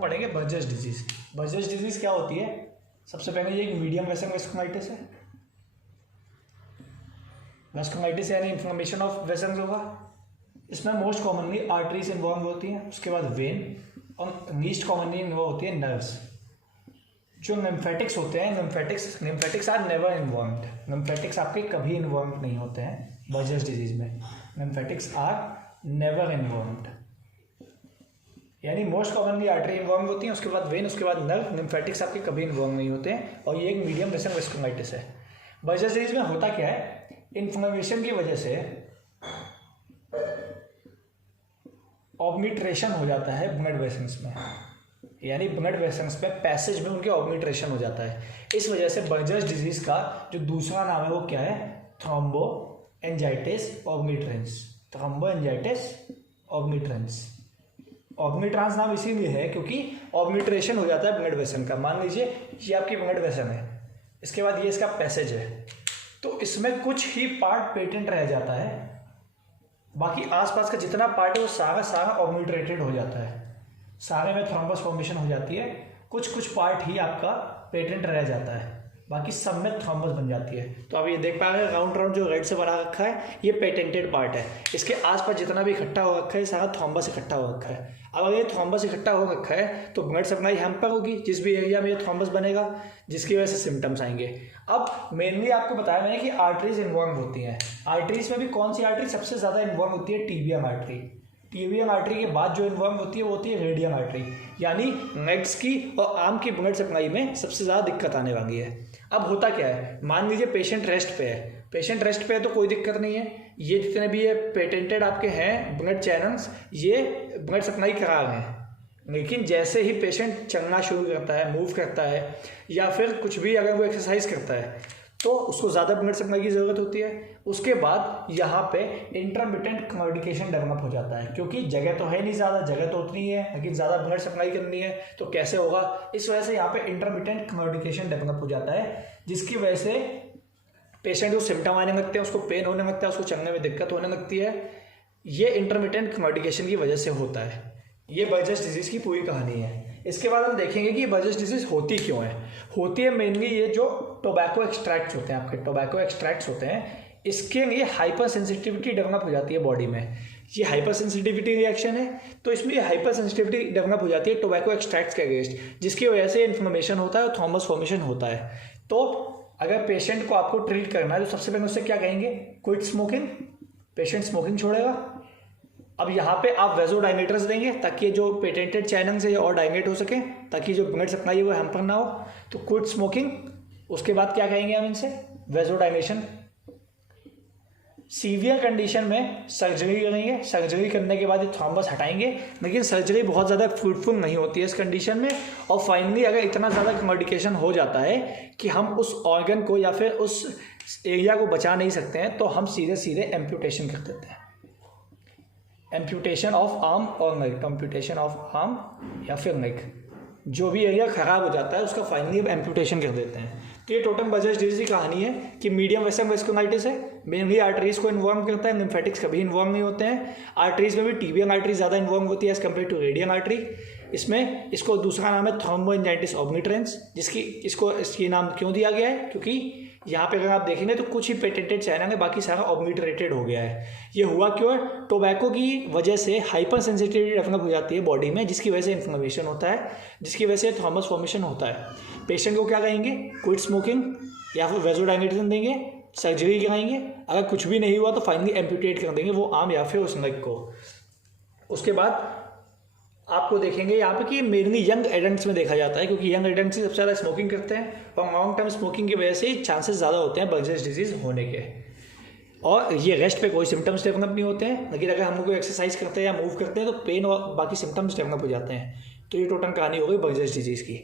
हम पढ़ेंगे Buerger's disease. Buerger's disease क्या होती है? सबसे पहले ये एक मीडियम वेसल वैस्कुलाइटिस है। वैस्कुलाइटिस यानी इन्फ्लेमेशन ऑफ वेसल्स होगा। इसमें मोस्ट कॉमनली आर्टरीज इन्वॉल्व होती हैं, उसके बाद वेन, और लीस्ट कॉमनली इन्वॉल्व होती है नर्व्स। जो लिम्फेटिक्स होते हैं, lymphatics are never involved. Lymphatics आपके कभी इन्वॉल्व नहीं होते हैं बर्जर्स डिजीज में। लिम्फेटिक्स आर नेवर इन्वॉल्व्ड, यानी मोस्ट कॉमनली आर्टरी इन्वॉल्व होती हैं, उसके बाद वेन, उसके बाद नर्व। लिम्फेटिक्स आपके कभी इन्वॉल्व नहीं होते हैं, और ये एक मीडियम वेसल वैस्कुलाइटिस है। बर्जर्स डिजीज में होता क्या है? इन्फ्लेमेशन की वजह से ऑब्लिट्रेशन हो जाता है ब्लड वेसल्स में, यानी ब्लड वेसल्स में पैसेज में उनके ऑब्लिट्रेशन हो जाता है। इस वजह से बर्जर्स डिजीज का जो दूसरा नाम है वो क्या है? थ्रोम्बोएंजाइटिस ऑब्लिटरेंस। थ्रोम्बोएंजाइटिस ऑब्लिटरेंस। ऑब्लिट्रांस नाम इसीलिए है क्योंकि ऑब्लिट्रेशन हो जाता है ब्लड वेसल का। मान लीजिए ये आपकी ब्लड वेसल है, इसके बाद ये इसका पैसेज है, तो इसमें कुछ ही पार्ट पेटेंट रह जाता है, बाकी आसपास का जितना पार्ट है वो सारा ऑब्लिटरेटेड हो जाता है। सारे में थ्रोम्बस फॉर्मेशन हो जाती है, कुछ पार्ट ही आपका पेटेंट रह जाता है, बाकी सब में थ्रोम्बस बन जाती है। तो आप ये देख पा रहे हैं राउंड जो रेड से बना रखा है ये पेटेंटेड पार्ट है। इसके आसपास जितना भी इकट्ठा हो रखा है सारा थ्रोम्बस इकट्ठा हो रखा है। अब अगर ये थ्रोम्बस इकट्ठा हो रखा है तो ब्लड सप्लाई हैम्पर होगी, जिस भी एरिया में ये थ्रोम्बस बनेगा, जिसकी वजह से सिम्टम्स आएंगे। अब मेनली आपको बताया मैंने कि आर्टरीज इन्वॉल्व होती हैं। आर्टरीज में भी कौन सी आर्टरी सबसे ज़्यादा इन्वॉल्व होती है? Tibial artery. टिबियल आर्टरी के बाद जो इन्वॉल्व होती है वो होती है रेडियल आर्टरी, यानी लेग्स की और आर्म की ब्लड सप्लाई में सबसे ज़्यादा दिक्कत आने वाली है। अब होता क्या है? मान लीजिए पेशेंट रेस्ट पे है। पेशेंट रेस्ट पे है तो कोई दिक्कत नहीं है, ये जितने भी ये पेटेंटेड आपके हैं ब्लड चैनल्स ये ब्लड सप्लाई करा रहे हैं। लेकिन जैसे ही पेशेंट चलना शुरू करता है, मूव करता है, या फिर कुछ भी अगर वो एक्सरसाइज करता है तो उसको ज़्यादा ब्लड सप्लाई की ज़रूरत होती है। उसके बाद यहाँ पे इंटरमिटेंट क्लॉडिकेशन डेवलप हो जाता है, क्योंकि जगह तो है नहीं ज़्यादा, जगह तो उतनी है लेकिन ज़्यादा ब्लड सप्लाई करनी है तो कैसे होगा? इस वजह से यहाँ पे इंटरमिटेंट क्लॉडिकेशन डेवलप हो जाता है, जिसकी वजह से पेशेंट को सिम्टम आने लगते हैं, उसको पेन होने लगता है, उसको चलने में दिक्कत होने लगती है। ये इंटरमिटेंट क्लॉडिकेशन की वजह से होता है। ये बर्जर्स डिजीज की पूरी कहानी है। इसके बाद हम देखेंगे कि बर्जर्स डिजीज होती क्यों है। होती है मेनली ये जो टोबैको एक्सट्रैक्ट्स होते हैं, आपके टोबैको एक्सट्रैक्ट्स होते हैं, इसके लिए हाइपर सेंसिटिविटी डेवलप हो जाती है बॉडी में। ये हाइपर सेंसिटिविटी रिएक्शन है, तो इसमें हाइपर सेंसिटिविटी डेवलप हो जाती है टोबैको एक्सट्रैक्ट्स के अगेंस्ट, जिसकी वजह से इन्फ्लेमेशन होता है और थ्रोम्बस फॉर्मेशन होता है। तो अगर पेशेंट को आपको ट्रीट करना है तो सबसे पहले उससे क्या कहेंगे? Quit smoking. पेशेंट स्मोकिंग छोड़ेगा। अब यहाँ पे आप वेजोडाइलेटर्स देंगे ताकि जो पेटेंटेड चैनल्स है ये और डायलेट हो सके, ताकि जो ब्लड सप्लाई है वो हैम्पर ना हो। तो क्विट स्मोकिंग। उसके बाद क्या कहेंगे हम इनसे? वेजोडाइलेशन। सीवियर कंडीशन में सर्जरी करेंगे। सर्जरी करने के बाद ये थ्रोम्बस हटाएंगे, लेकिन सर्जरी बहुत ज़्यादा फ्रूटफुल नहीं होती है इस कंडीशन में। और फाइनली अगर इतना ज़्यादा क्लॉडिकेशन हो जाता है कि हम उस ऑर्गन को या फिर उस एरिया को बचा नहीं सकते हैं तो हम सीधे एम्प्यूटेशन कर देते हैं। एम्प्यूटेशन ऑफ आर्म और लेग, एम्प्यूटेशन ऑफ आर्म या फिर लेग, जो भी एरिया ख़राब हो जाता है उसका फाइनली एम्प्यूटेशन कर देते हैं। तो ये टोटल बर्जर्स डिजीज की कहानी है कि मीडियम वेसल वैस्कुलाइटिस है, मेनली आर्टरीज को इन्वॉल्व करता है, लिम्फेटिक्स कभी इन्वॉल्व नहीं होते हैं। आर्टरीज में भी टिबियल आर्टरी ज़्यादा इन्वॉल्व होती है as compare to radial artery. इसमें इसको दूसरा नाम है थ्रोम्बोएंजाइटिस ऑब्लिटरेंस, इसकी नाम क्यों दिया गया है? क्योंकि यहाँ पे अगर आप देखेंगे तो कुछ ही पेटेंटेड चैनल है, बाकी सारा ऑब्लिटरेटेड हो गया है। ये हुआ क्यों? टोबैको की वजह से हाइपर सेंसिटिविटी डेवलप हो जाती है बॉडी में, जिसकी वजह से इन्फ्लेमेशन होता है, जिसकी वजह से थ्रोम्बस फॉर्मेशन होता है। पेशेंट को क्या कहेंगे? क्विट स्मोकिंग या फिर वेजोडाइलेशन देंगे, सर्जरी कराएंगे। अगर कुछ भी नहीं हुआ तो फाइनली एम्प्यूटेट कर देंगे वो आर्म या फिर उस लेग को। उसके बाद आपको देखेंगे यहाँ पे कि मेनली यंग एडल्ट्स में देखा जाता है, क्योंकि यंग एडल्ट्स ही सबसे ज़्यादा स्मोकिंग करते हैं और लॉन्ग टर्म स्मोकिंग की वजह से चांसेस ज़्यादा होते हैं बर्जर्स डिजीज़ होने के। और ये रेस्ट पे कोई सिम्टम्स डेवलप नहीं होते हैं, लेकिन अगर हम लोग एक्सरसाइज करते हैं या मूव करते हैं तो पेन और बाकी सिम्टम्स डेवलप हो जाते हैं। तो ये टोटल कहानी हो गई बर्जर्स डिजीज़ की।